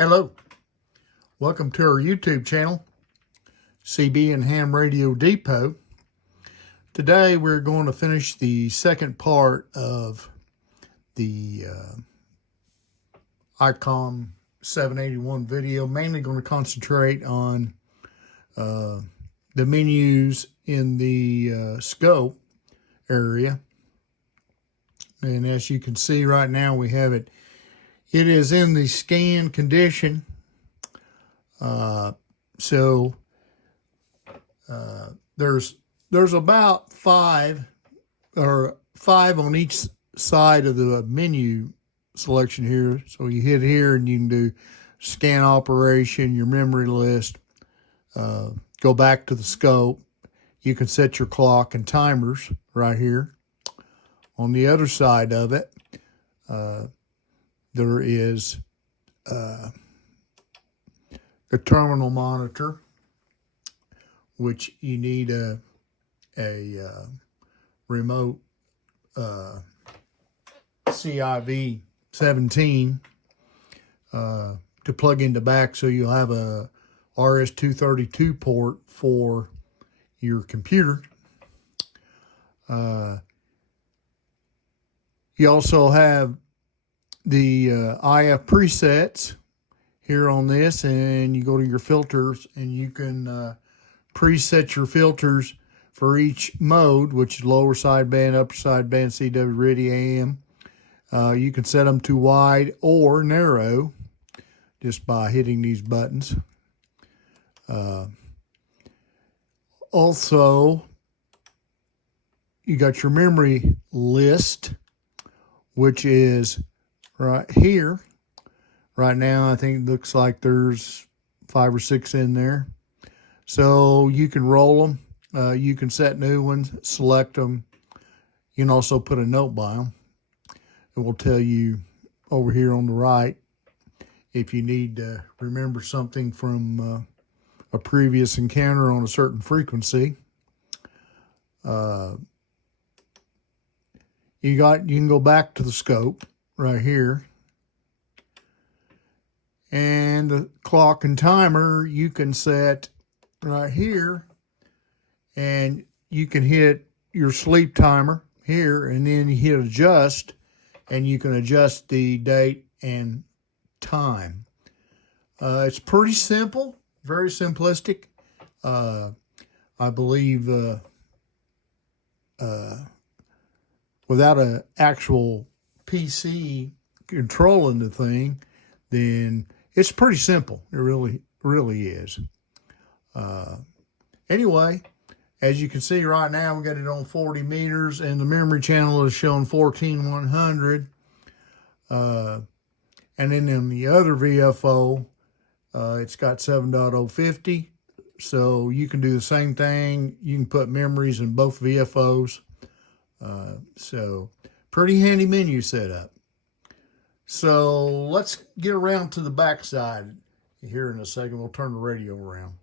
Hello, welcome to our YouTube channel, CB and Ham Radio Depot. Today we're going to finish the second part of the Icom 781 video. Mainly going to concentrate on the menus in the scope area. And as you can see right now, we have it. It is in the scan condition. There's about five on each side of the menu selection here. So you hit here and you can do scan operation, your memory list, go back to the scope. You can set your clock and timers right here. On the other side of it, there is a terminal monitor, which you need a remote CIV17 to plug into back, so you'll have a RS-232 port for your computer. You also have the IF presets here on this, and you go to your filters and you can preset your filters for each mode, which is lower sideband, upper sideband, CW, RIDI, AM. You can set them to wide or narrow just by hitting these buttons. Also, you got your memory list, which is right here. Right now, I think it looks like there's 5 or 6 in there. So you can roll them. You can set new ones, select them. You can also put a note by them. It will tell you over here on the right if you need to remember something from a previous encounter on a certain frequency. You can go back to the scope right here. And the clock and timer you can set right here, and you can hit your sleep timer here, and then you hit adjust, and you can adjust the date and time. It's pretty simple, very simplistic. I believe without an actual PC controlling the thing, then it's pretty simple. It really is. Anyway, as you can see right now, we got it on 40 meters, and the memory channel is showing 14100. And then in the other VFO, it's got 7.050. So you can do the same thing. You can put memories in both VFOs. So pretty handy menu setup. So let's get around to the back side here in a second. We'll turn the radio around.